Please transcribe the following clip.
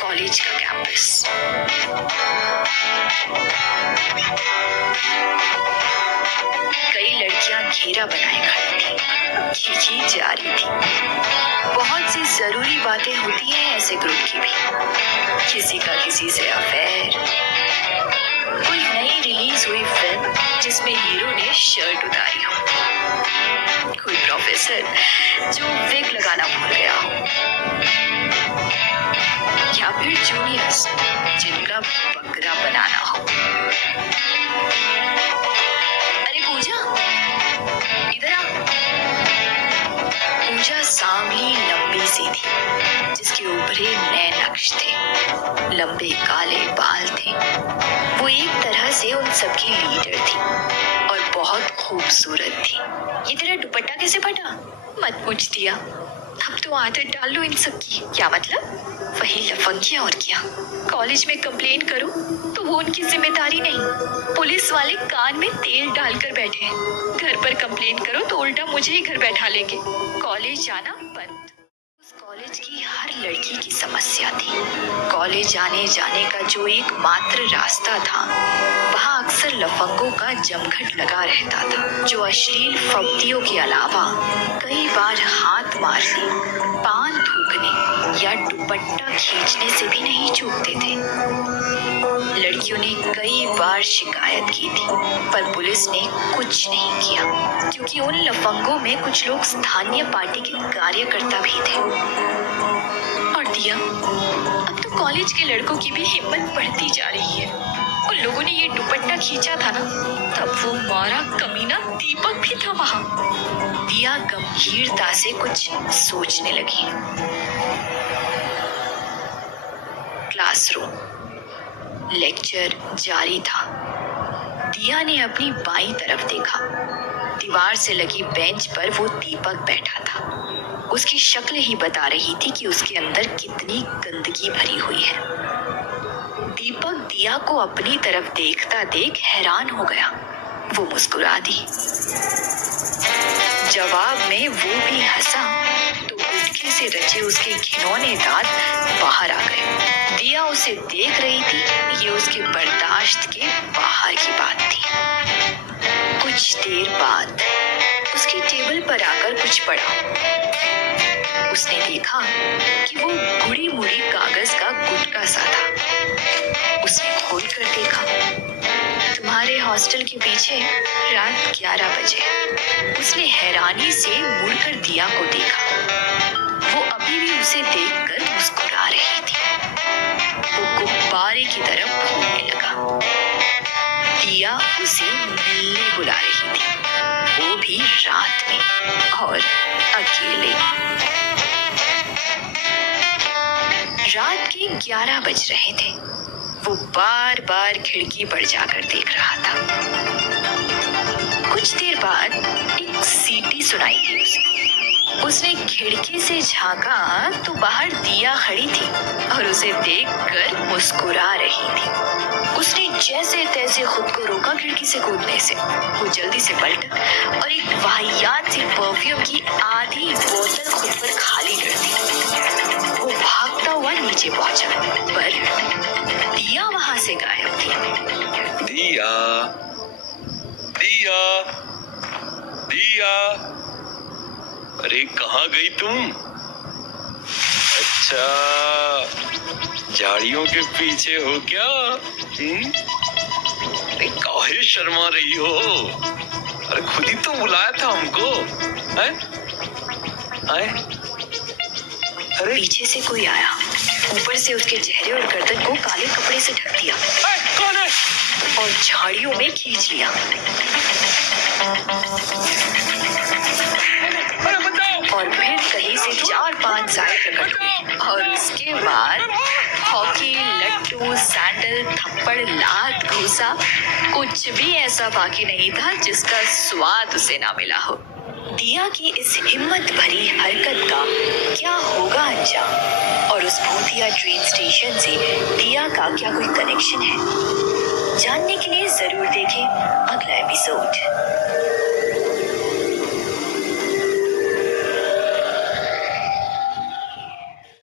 College का campus. कई लड़कियां घेरा बनाए खड़ी थी, खींची जा रही थी। बहुत सी जरूरी बातें होती हैं ऐसे ग्रुप की भी। किसी का किसी से अफेयर, कोई नई रिलीज हुई फिल्म जिसमें हीरो ने शर्ट उतारी हो, कोई प्रोफेसर जो विग लगाना भूल गया हो, या फिर जूनियर्स जिनका बकरा बनाना हो। अरे पूजा, इधर आ। पूजा सांवली लंबी सी थी, जिसके उभरे नए नक्श थे, लंबे काले बाल थे। वो एक तरह से उन सबकी लीडर थी और बहुत खूबसूरत थी। ये तेरा दुपट्टा कैसे फटा? मत पूछ दिया, अब तो आदत डाल लो इन सब की। क्या मतलब? वही लफंगियां और क्या। कॉलेज में कंप्लेन करो तो वो उनकी जिम्मेदारी नहीं, पुलिस वाले कान में तेल डालकर बैठे। घर पर कंप्लेन करो तो उल्टा मुझे ही घर बैठा लेंगे। कॉलेज जाना बंद। उस कॉलेज की हर लड़की की समस्या थी। कॉलेज आने जाने का जो एकमात्र रास्ता था, वहाँ अक्सर लफंगों का जमघट लगा रहता था, जो अश्लील फब्तियों के अलावा कई बार हाथ मारने, पान थूकने या दुपट्टा खींचने से भी नहीं चूकते थे। लड़कियों ने कई बार शिकायत की थी, पर पुलिस ने कुछ नहीं किया, क्योंकि उन लफंगों में कुछ लोग स्थानीय पार्टी के कार्यकर्ता भी थे। और दिया, अब तो कॉलेज के लड़कों की भी हिम्मत बढ़ती जा रही है। उन लोगों ने ये दुपट्टा खींचा था ना, तब वो मारा कमीना दीपक भी था वहां। दिया गंभीरता से कुछ सोचने लगी। क्लासरूम, लेक्चर जारी था। दिया ने अपनी बाईं तरफ देखा। दीवार से लगी बेंच पर वो दीपक बैठा था। उसकी शक्ल ही बता रही थी कि उसके अंदर कितनी गंदगी भरी हुई है। दीपक दिया को अपनी तरफ देखता देख हैरान हो गया। वो मुस्कुरा दी। जवाब में वो भी हंसा तो गुटखे से रचे उसके घिनौने दांत बाहर आ गए। दिया उसे देख रही थी, ये उसके बर्दाश्त के बाहर की बात थी। कुछ देर बाद उसकी टेबल पर आकर कुछ पड़ा। उसने देखा कि वो गुड़ी मुड़ी कागज का गुटका सा था। उसने खोल कर देखा, तुम्हारे हॉस्टल के पीछे रात 11 बजे। उसने हैरानी से मुड़कर दिया को देखा। वो अभी भी उसे देखकर मुस्कुरा रही थी। वो गुब्बारे की तरफ घूमने लगा। दिया उसे मिलने बुला रही थी, वो भी रात में और अकेले। रात के 11 बज रहे थे। वो बार बार खिड़की पर जाकर देख रहा था। कुछ देर बाद एक सीटी सुनाई दी उसे। उसने खिड़की से झांका तो बाहर दिया खड़ी थी और उसे देखकर मुस्कुरा रही थी। उसने जैसे तैसे खुद को रोका खिड़की से कूदने से। वो जल्दी से पलटा और एक वाहियात सी परफ्यूम की आधी बोतल खुद पर खाली कर दी। वो भागता हुआ नीचे पहुंचा, पर दिया वहां से गायब थी। दिया, दिया, दिया, अरे कहाँ गई तुम? अच्छा, झाड़ियों के पीछे हो क्या? अरे काहे शर्मा रही हो? अरे खुद ही तो बुलाया था हमको, हैं? आए? अरे पीछे से कोई आया, ऊपर से उसके चेहरे और गर्दन को काले कपड़े से ढक दिया। कौन है? और झाड़ियों में खींच लिया। और फिर कहीं से 4-5 साल प्रकट हुए और उसके बाद हॉकी, लट्टू, सैंडल, थप्पड़, लात, घूसा, कुछ भी ऐसा बाकी नहीं था जिसका स्वाद उसे ना मिला हो। दिया की इस हिम्मत भरी हरकत का क्या होगा अंजाम, और उस भूतिया ट्रेन स्टेशन से दिया का क्या कोई कनेक्शन है? जानने के लिए जरूर देखें अगला एपिसोड।